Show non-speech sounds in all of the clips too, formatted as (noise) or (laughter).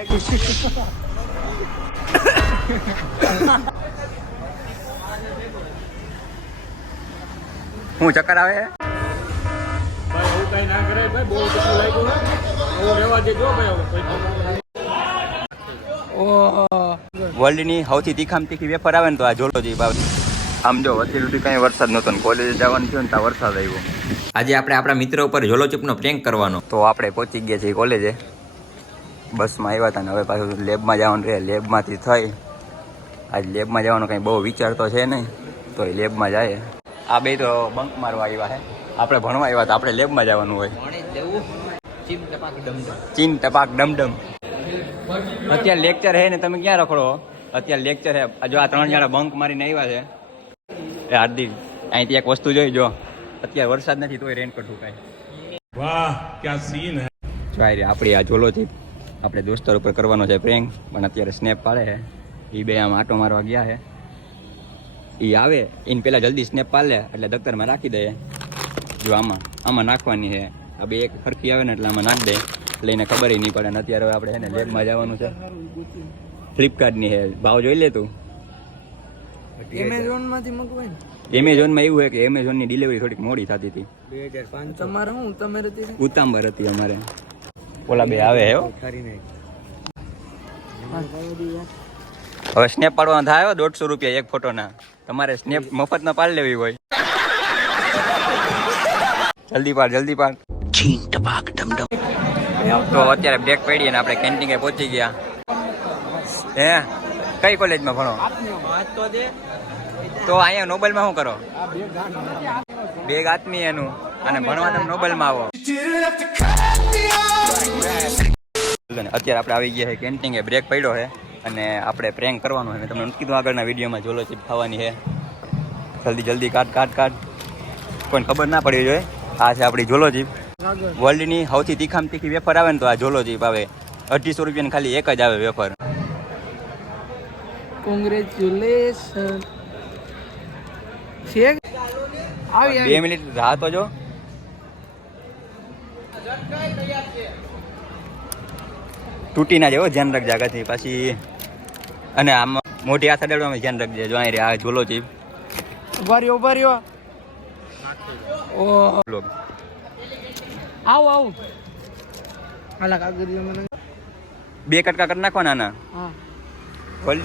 (laughs) હું ચક્કર આવે? ભાઈ ની કઈ ના કરાય ભાઈ બહુ કેટલું લાગ્યું હે રહેવા દેજો ભાઈ વર્લ્ડની સૌથી તીખામ તીખી વેફર આવે ને તો આ જોલો જઈ ભાવ આમ જો અત્યાર સુધી કઈ વરસાદ નતો ને કોલેજે જવાનું થયું ને ત્યાં વરસાદ આવ્યો. આજે આપણે આપણા મિત્રો ઉપર જોલો ચૂપનો પ્રેન્ક કરવાનો. તો આપણે પહોંચી ગયા છીએ કોલેજે બસમાં આવ્યા હતા ને હવે પાછું લેબમાં જવાનું રહે લેબમાંથી થઈ. આજ લેબમાં જવાનો કંઈ બહુ વિચાર તો છે નહીં. તો એ લેબમાં જાય. આ બે તો બંક મારવા આવ્યા છે. આપણે ભણવા આવ્યા હતા. આપણે લેબમાં જવાનું હોય. ચીન ટપાક ડમડમ. અત્યારે લેક્ચર હે ને તમે ક્યાં રખડો? અત્યારે લેક્ચર હે આ જો આ ત્રણ જણા બંક મારીને આવ્યા છે. એ હાર્દિક અહીંથી એક વસ્તુ જોઈ જો. અત્યારે વરસાદ નથી તોય રેનકોટ ઠુકાય વાહ ક્યાં સીન હે? જો આપણી આ જોલો છે. આપણે દોસ્તર ઉપર કરવાનો છે પ્રેંગ પણ અત્યારે સ્નેપ પાડે છે. એ બે આમ આટો મારવા ગયા છે. એ આવે એને પહેલાં જલ્દી સ્નેપ પાડે એટલે દફતરમાં રાખી દે. જો આમાં આમાં નાખવાની છે. આ બે એક ફરકી આવે ને એટલે આમાં નાખ દે. એટલે એને ખબર નહીં પડે અને અત્યારે આપણે એને લેબમાં જવાનું છે. ફ્લિપકાર્ટની છે. ભાવ જોઈ લે તું. એમેઝોનમાંથી એમેઝોનમાં એવું છે કે એમેઝોનની ડિલિવરી થોડીક મોડી થતી હતી. ને તમારે શું ઉતાંબર હતી અમારે. ઓલા બે આવે હે હવે સ્નેપ પાડવાનો થાય દોઢસો રૂપિયા એક ફોટોના. તમારે સ્નેપ મફતમાં પાડી લેવી હોય. જલ્દી પાડ જલ્દી પાડ. તો અત્યારે બ્રેક પડી અને આપણે કેન્ટીને પહોંચી ગયા. હે? કઈ કોલેજમાં ભણો? તો અહીંયા નોબલમાં શું કરો? બેગ આત્મી એનું. અને ભણવાનું નોબલમાં આવો. અત્યારે આપણે આવી ગયા છે કેન્ટીને બ્રેક પડ્યો છે અને આપણે પ્રેન્ક કરવાનો છે. તમને કીધું આગળના વિડીયોમાં જોલો ચીપ ખાવાની છે. જલ્દી જલ્દી કાટ કાટ કાટ. કોઈને ખબર ના પડવી જોઈએ. આ છે આપણી જોલો ચીપ. વર્લ્ડની સૌથી તીખામ તીખી વેફર આવે ને તો આ જોલો ચીપ આવે. અઢીસો રૂપિયાની ખાલી એક જ આવે વેફર. કોંગ્રેચ્યુલેશન બે મિનિટ રાહ તો જો. તૂટી ના જાય ધ્યાન રાખજે આગળથી. પછી અને આમાં મોટી આથા અડાડવામાં ધ્યાન રાખજે. જો અહીં આ ઝોલો ચીપ ઊભા રહ્યો ઊભા રહ્યો. ઓ. આવો આવો. હાલા કાગળિયો મને. બે કટકા કરી નાખવાના આના. હા.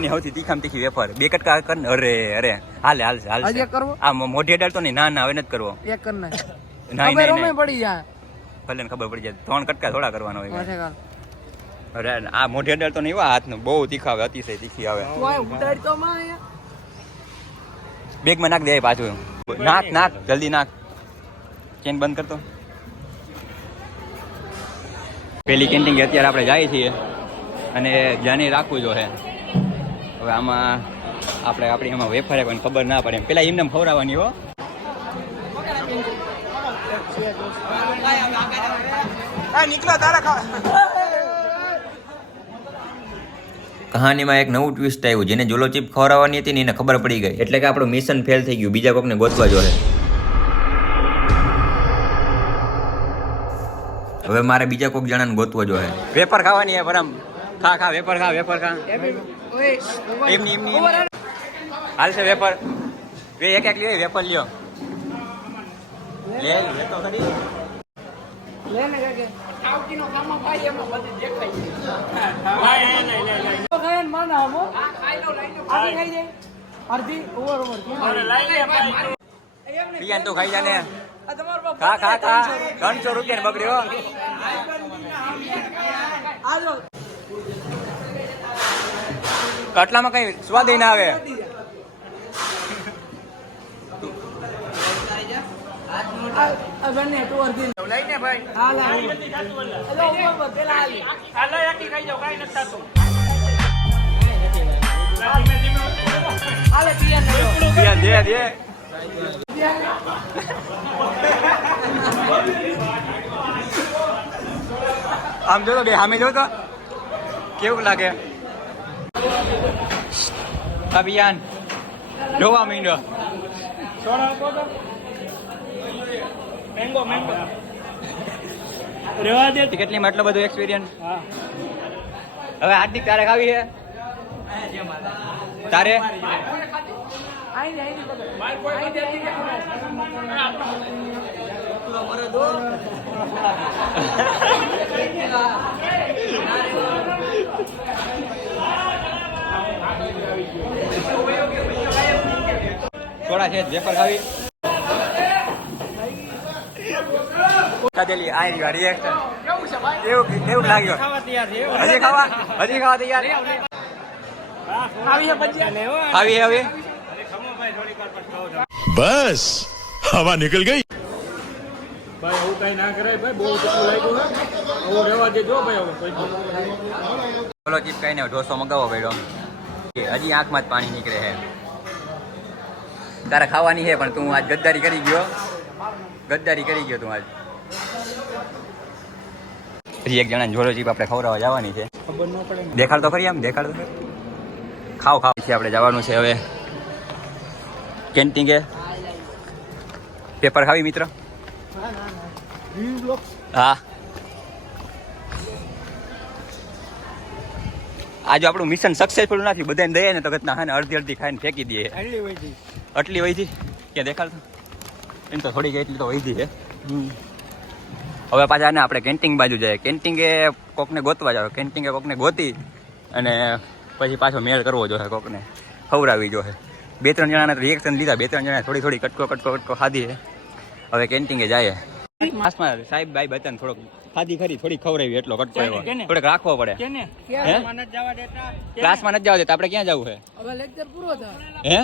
ની સૌથી તીખામ તીખી વેફર. બે કટકા કર ને અરે અરે. હાલે હાલ હાલ કરવો? આ મોઢે અડાડતો નહીં ના ના હવે નથી કરવો. એક કર (laughs) ના ના પડી જાય. ભલે ને ખબર પડી જાય. ત્રણ કટકા થોડા કરવાના હોય. અરે આ મોઢે ડર તો નહીં હોય હાથનું. બહુ તીખા આવે અતિશય તીખી આવે. તો માં બેગમાં નાખ દે પાછું. નાખ નાખ જલ્દી નાખ. ચેન બંધ કરતો પેલી કેન્ટીન અત્યારે આપણે જાય છીએ અને જાને રાખવું જો હે. હવે આમાં આપણે આપણી એમાં વેફર પણ ખબર ના પડે પેલા એમને ખવડાવવાની હો. કહાનીમાં એક નવું ટ્વિસ્ટ આવ્યું જેને જોલો ચીપ ખવડાવવાની હતી ને એને ખબર પડી ગઈ. એટલે કે આપણું મિશન ફેલ થઈ ગયું બીજા કોકને ગોતવા જોડે. હવે મારે બીજા કોક જણાને ગોતવો જોઈએ વેપર ખાવાની હે પરમ. ખા ખા વેપર ખા વેપર ખા. ઓય એમની હાલ છે વેપર બે એક એક લ્યો વેપર લ્યો. લે લે તો ખરી. લે ને કાકે. ટાવટીનો કામમાં ભાઈ એમાં બધી દેખાય છે. તો ખાય ને માના હમો. ખાઈ લો લઈને આધી ખાઈ જાય અડધી ઓવર ઓવર. પિયાન તું ખાઈ જા આ તમારો ખા ખા ખા. ત્રણસો રૂપિયા બગડી હો. કટલામાં કઈ સ્વાદ ના આવે. બંને ટુ અડધી લઈને ભાઈ. હાલ હાલ હેલો ઉપર ઉપર પેલા હાલ હાલે પિયાન ને પિયાન દે દે આમ જો તો બે સામે જો તો કેવું લાગે? અભિયાન. જોવા માંડ્યો. રેવા દે. કેટલી માં એટલો બધો એક્સપિરિયન્સ હા. હવે હાર્દિક તારે ખાવી છે? તારે? થોડા છે વેફર ખાવી. દાદેલી આ રહ્યો રિએક્શન કેવું છે ભાઈ? હજી ખાવા આવી હે બસ હવા નીકળ ગઈ. ભાઈ આવું કઈ ના કરાય ભાઈ બહુ ચકલું લાગ્યું હવે રહેવા દેજો ભાઈ હવે ચલો ચીપ કઈ ને ઢોસો મગાવો ભાઈડો હજી આંખમાં જ પાણી નીકળે છે. તારે ખાવાની હે પણ તું આજ ગદ્દારી કરી ગયો. ગદ્દારી કરી ગયો તું આજ. હજી એક જણા જોડો જીપ આપણે ખવડાવવા જવાની છે. ખબર ન પડે દેખાડ તો ખરી આમ દેખાડ તો ખાવ ખાવ. પછી આપણે જવાનું છે હવે. કેન્ટીન કે? પેપર ખાવી મિત્ર? હા. આજે આપણું મિશન સક્સેસફુલ નથી. બધાને દઈએ ને તો ઘટના હા ને અડધી અડધી ખાઈને ફેંકી દઈએ. આટલી વૈધી. ક્યાં દેખાડતો એમ તો થોડી ગઈ એટલી તો વૈધી છે. હવે પાછા ને આપણે કેન્ટિંગ બાજુ જાય કેન્ટિંગે કોકને ગોતવા જાવ. કેન્ટિંગે એ કોકને ગોતી અને પછી પાછો મેળ કરવો જોઈએ કોકને. ખવડાવી જોઈએ બે ત્રણ જણાને રિએક્શન લીધા. બે ત્રણ જણા થોડી થોડી કટકો કટકો કટકો ખાધી છે. હવે કેન્ટિંગે જાય માસમાં સાહેબ ભાઈ બચન થોડોક ખાધી ખરી થોડી ખવડાવી એટલો કટકો એવો? થોડોક રાખવો પડે. ક્લાસમાં નથી જવા દેતા? આપણે ક્યાં જવું છે? હવે લેક્ચર પૂરો થાય. હે?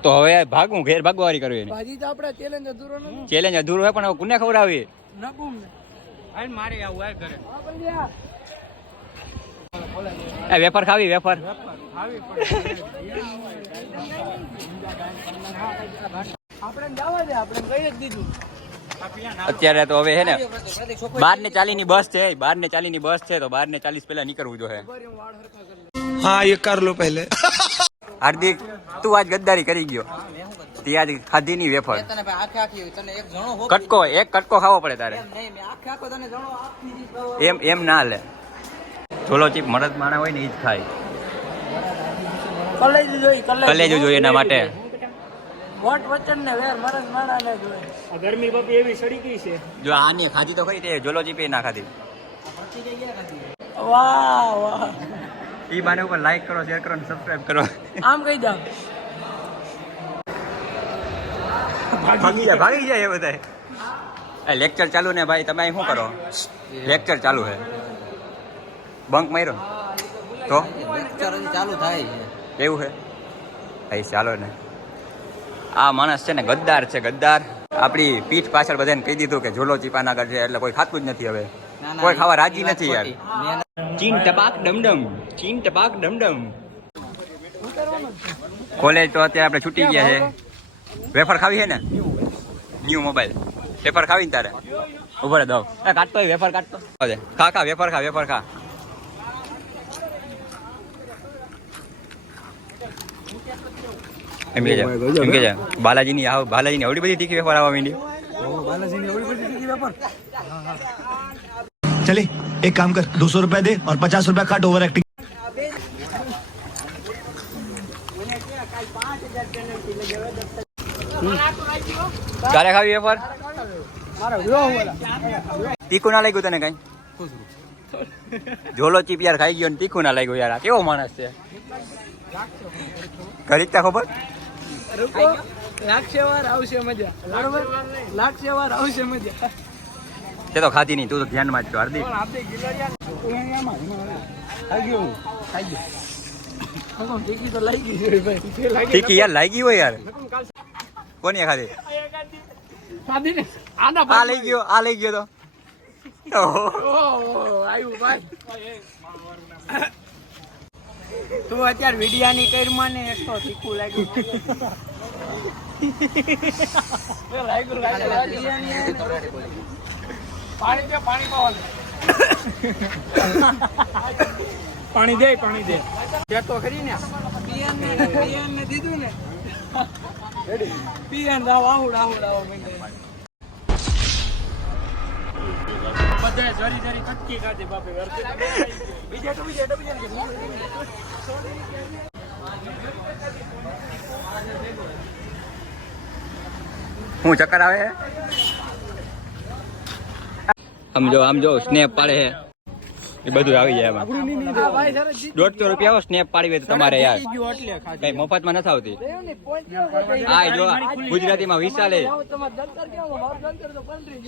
તો હવે ભાગું ઘેર ભાગવારી કરવી ભાજી તો આપણે ચેલેન્જ અધૂરો ચેલેન્જ અધૂરો હોય પણ કોને ખબર આવી? વેફર ખાવી વેફર. અત્યારે તો હવે હે ને બાર ને ચાલી ની બસ છે બાર ને ચાલી ની બસ છે તો બાર ને ચાલીસ પેલા નીકળવું જોઈએ. હા એ કર લો પહેલે. હાર્દિક તું આજ ગદ્દારી કરી ગયો. તે આજ ખાધી ની વેફર તને ભાઈ આખે આખી હોય તને એક જણો હો કટકો એક કટકો ખાવો પડે તારે. નહીં મેં આખે આખો તને જણો આખી જી ખાવા એમ એમ ના લે. ચોલો ચીપ મરદ માણા હોય ને એ જ ખાય. કલેજો જોઈએ એના માટે. વટ વચન ને વેર મરદ માણા ને જોઈ. ગરમી બાપી એવી સડી ગઈ છે. જો આની ખાધી તો ખાઈ તે જોલો ચીપ એ ના ખાધી. વાહ વાહ. એ બાને ઉપર લાઈક કરો શેર કરો સબસ્ક્રાઇબ કરો. આમ કહી દઉં. ભાગી જાય ભાગી જાય એ બધા લેક્ચર ચાલુ ને ભાઈ તમે અહીં શું કરો? લેક્ચર ચાલુ છે. બંક માર્યો તો? લેક્ચર ચાલુ થાય એવું છે? ભાઈ ચાલો ને. આ માણસ છે ને ગદ્દાર છે ગદ્દાર. આપણી પીઠ પાછળ બધાને કહી દીધું કે ઝોલો ચીપાના છે એટલે કોઈ ખાતું જ નથી હવે. કોઈ ખાવા રાજી નથી યાર. ચીન ટપાક ડમડમ. ચીન ટપાક ડમડમ. કોલેજ તો અત્યારે આપણે છૂટી ગયા છે. વેફર ખાવી છે ને? New mobile. વેફર ખાવી ને તારે? ઊભો રે દઉં. એ કાઢતો વેફર કાટતો ખા ખા વેફર ખા વેફર ખા. એમ કે છે એમ કે છે. બાલાજીની આવ બાલાજીની આવડી બધી તીખી વેફર આવવા માંડી. चले एक काम कर दो सौ रुपया दे और पचास रुपया काट ओवर एक्टिंग તારે ખાવી વેફર મારો વિવાહ બોલા તીખું ના લાગ્યું તને કઈ ઝોલો ચીપ યાર ખાઈ ગયો ને તીખું ના લાગ્યું યાર આ કેવો માણસ છે ખરીદતા ખબર રૂકો લાગશે વાર આવશે મજા બરોબર લાગશે વાર આવશે મજા તે તો ખાધી નહીં તું તો ધ્યાનમાં જ છો હાર્દિક. ટીકી યાર લાગી હોય યાર. કોની ખાધી? ખાધી આ લઈ ગયો આ લઈ ગયો તો. તું અત્યારે વિડિયાની કઈરમાં ને એક તો લાગ્યું. (laughs) પાણી દે પાણી પાવાનું પાણી દે પાણી દે. કે તો ખરી ને. પિયન ને પિયન ને દીધું ને. પિયન રાવ આહુડ આહુડ આવો માંડે બધાએ જરી જરી કટકી બાપી હું ચક્કર આવે? આમ જો આમ જો સ્નેપ પાડે છે. એ બધું આવી જાય એમાં. દોઢસો રૂપિયા આવો સ્નેપ પાડી હોય તો તમારે યાર. કઈ મફતમાં નથી આવતી. હા જો ગુજરાતીમાં વિશાલે તમારે.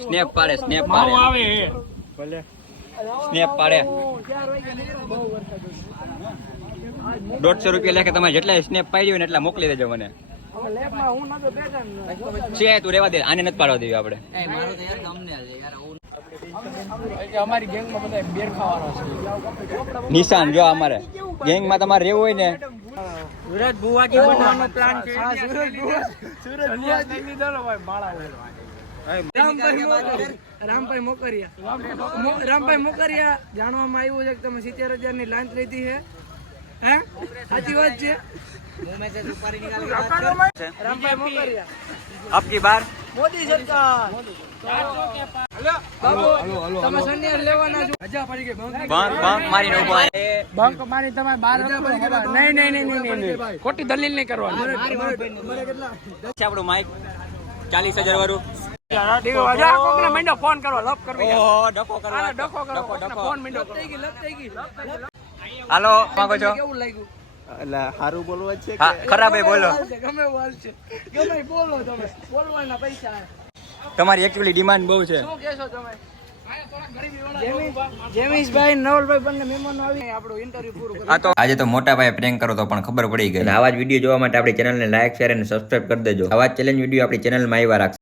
સ્નેપ પાડે સ્નેપ પાડે. આવે હે. ભલે. સ્નેપ પાડે. દોઢસો રૂપિયા લેખે તમે જેટલા સ્નેપ પાડી હોય ને એટલા મોકલી દેજો મને. છે તું રેવા દે. આને નથી પાડવા દેવી આપણે. અમારી ગેંગમાં બધા બેર ખાવાનો છે. નિશાન જો અમારે. ગેંગમાં તમારે રહેવું હોય ને. સુરજ બુવાજી બનવાનો પ્લાન છે. સુરત સુરજ બુવા સુરજ બુવાજી લીધો ભાઈ બાળા રામભાઈ મોકરિયા. રામભાઈ મોકરિયા. રામભાઈ મોકરિયા. જાણવામાં આવ્યું છે કે તમે સિત્તેર હજારની લાંચ લીધી છે. હે? સાચી વાત છે? રામભાઈ મોકરિયા. આપકી બાર? મોદી સરકાર. બાબુ તમે સંન્યાસ લેવાના છો. મજા પડી ગઈ બંક બંક બંક મારીને ઊભો રહે. બંક મારી તમારે બાર નહીં નહીં નહીં નહીં નહીં. ખોટી દલીલ નહીં કરવાની. આપણું માઇક ચાલીસ હજાર વાળું. ફોન કરો લપ કરવી ઓહો ડકો કરો ડકો કોકને ફોન થઈ ગઈ લપ થઈ ગઈ હાલો માંગો છો. કેવું લાગ્યું? એટલે સારું બોલવા છે ખરાબ બોલો. ગમે હાલશે. ગમે બોલો તમે. બોલવાના પૈસા. તમારી એકચ્યુઅલી ડિમાન્ડ બહુ છે. શું કહેશો તમે? જેમી- જેમીશભાઈ નવલભાઈ બંને મહેમાનો આવી આપણું ઇન્ટરવ્યુ પૂરું કર્યું આ તો આજે તો મોટા ભાઈ પ્રેંક કરો તો પણ ખબર પડી ગઈ. આવા જ વીડિયો જોવા માટે આપણી ચેનલને લાઈક શેર અને સબસ્ક્રાઈબ કરી દેજો. આવા ચેલેન્જ વીડિયો આપણી ચેનલમાં આવ્યા રાખશે.